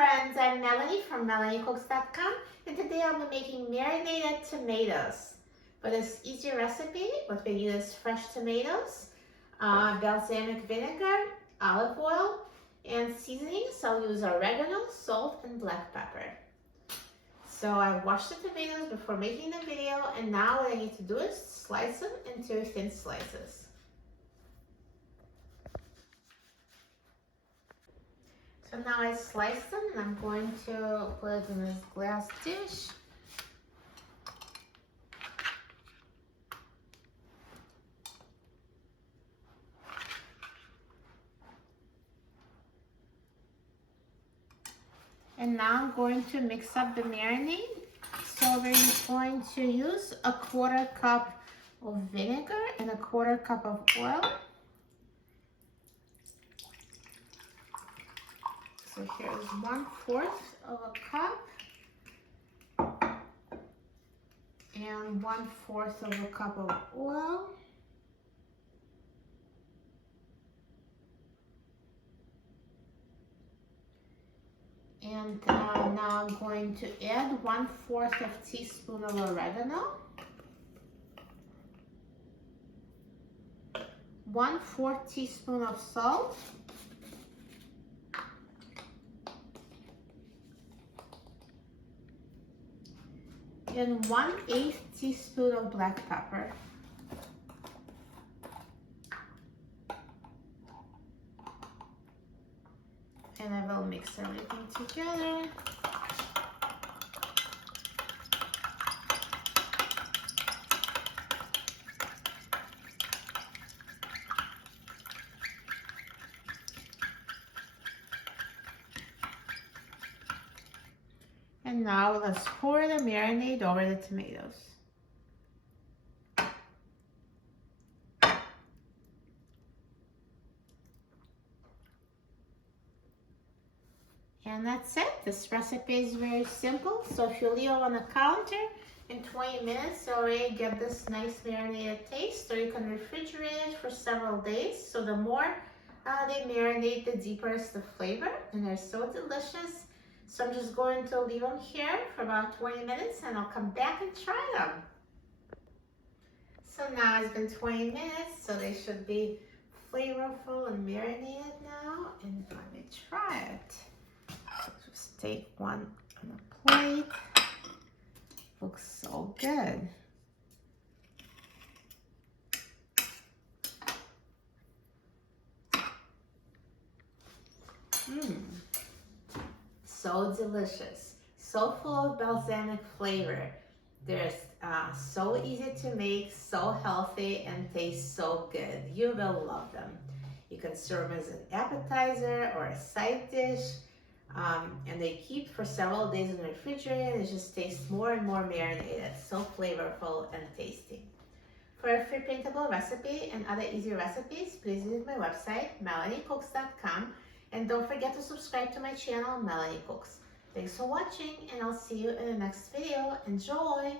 friends, I'm Melanie from MelanieCooks.com, and today I'll be making marinated tomatoes. For this easy recipe, what we use is fresh tomatoes, balsamic vinegar, olive oil, and seasoning. So I'll use oregano, salt, and black pepper. So I washed the tomatoes before making the video, and now what I need to do is slice them into thin slices. So now I sliced them, and I'm going to put it in this glass dish. And now I'm going to mix up the marinade. So we're going to use a 1/4 cup of vinegar and a 1/4 cup of oil. So here's 1/4 of a cup and 1/4 of a cup of oil. And now I'm going to add 1/4 of teaspoon of oregano, 1/4 teaspoon of salt, and 1/8 teaspoon of black pepper. And I will mix everything together. And now let's pour the marinade over the tomatoes. And that's it. This recipe is very simple. So if you leave it on the counter in 20 minutes, you already get this nice marinated taste, or you can refrigerate it for several days. So the more they marinate, the deeper is the flavor, and they're so delicious. So I'm just going to leave them here for about 20 minutes, and I'll come back and try them. So now it's been 20 minutes, so they should be flavorful and marinated now. And let me try it. Just take one on a plate. Looks so good. So delicious, so full of balsamic flavor. They're so easy to make, so healthy, and taste so good. You will love them. You can serve them as an appetizer or a side dish. And they keep for several days in the refrigerator. It just tastes more and more marinated. So flavorful and tasty. For a free printable recipe and other easy recipes, please visit my website, MelanieCooks.com. And don't forget to subscribe to my channel, Melanie Cooks. Thanks for watching, and I'll see you in the next video. Enjoy!